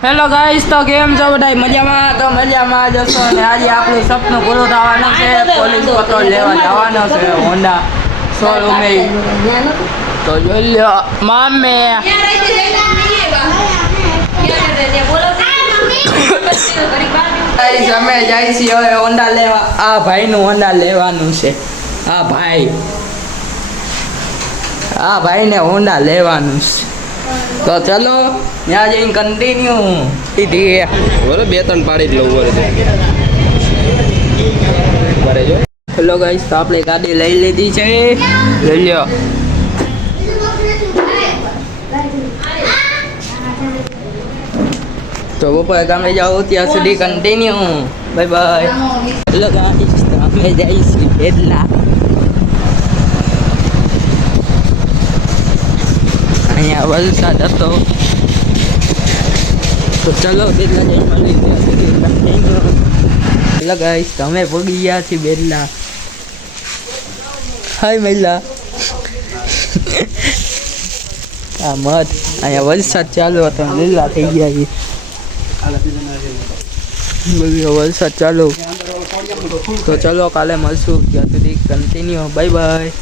Hello guys, તો કેમ છો બધા? મજામાં? તો મજામાં જશો અને આજે આપણું સપનું પૂરું થવાનું છે. પોલીસ પટ્રોલ લેવા જવાનો છે હોન્ડા શોરૂમે. તો જોઈ લો મામે અમે જાય છીએ હવે હોન્ડા લેવા. આ ભાઈનું હોન્ડા લેવાનું છે. આ ભાઈને હોન્ડા લેવાનું છે. તો ચલો ત્યાં જઈને કન્ટિન્યુ બોલો 2-3 પાડી જ લઉં બરે જો. હેલો ગાઈસ, તો આપણે ગાડી લઈ લીધી છે. લઈ લ્યો. તો બપોરે ગામે જાઓ ત્યાં સુધી continue. Bye bye. Hello guys, અમે જઈએ છીએ બેડલા. અહીંયા વલસાડ હતો તો ચલો બેડલા જઈને મળી ત્યાં સુધી કન્ટિન્યુ. હેલો ગાઈસ, તમે પગી ગયા છીએ બેડલા. હાય મહિલા. આ મત અહીંયા વલસાડ ચાલુ હતો, લીલા થઈ ગયા છે. વલસાડ ચાલુ. તો ચલો કાલે મળશું ત્યાં સુધી કન્ટિન્યુ. Bye bye.